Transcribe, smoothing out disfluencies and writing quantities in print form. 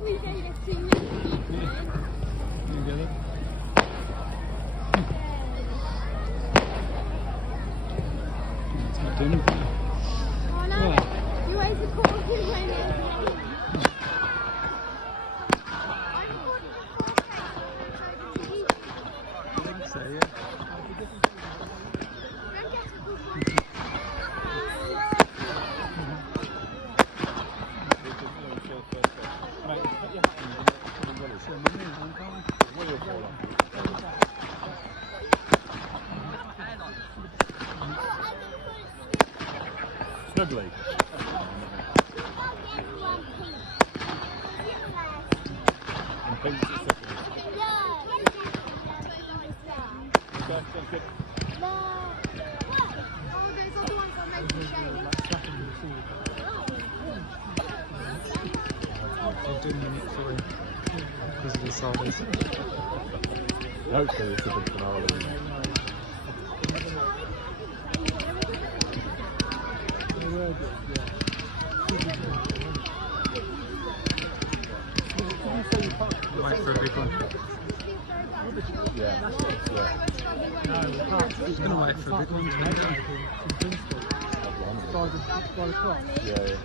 every day there's too many people in. You get it? It's not doing anything. Oh no, you always record when there's late. I think so, yeah. Snugly. And Pink's the second. Okay, sounds good. I'm doing minute 3 because of the size. Hopefully it's a big finale. Wait for a big one. Yeah. I'm just going to wait for a big one to come down. Yeah.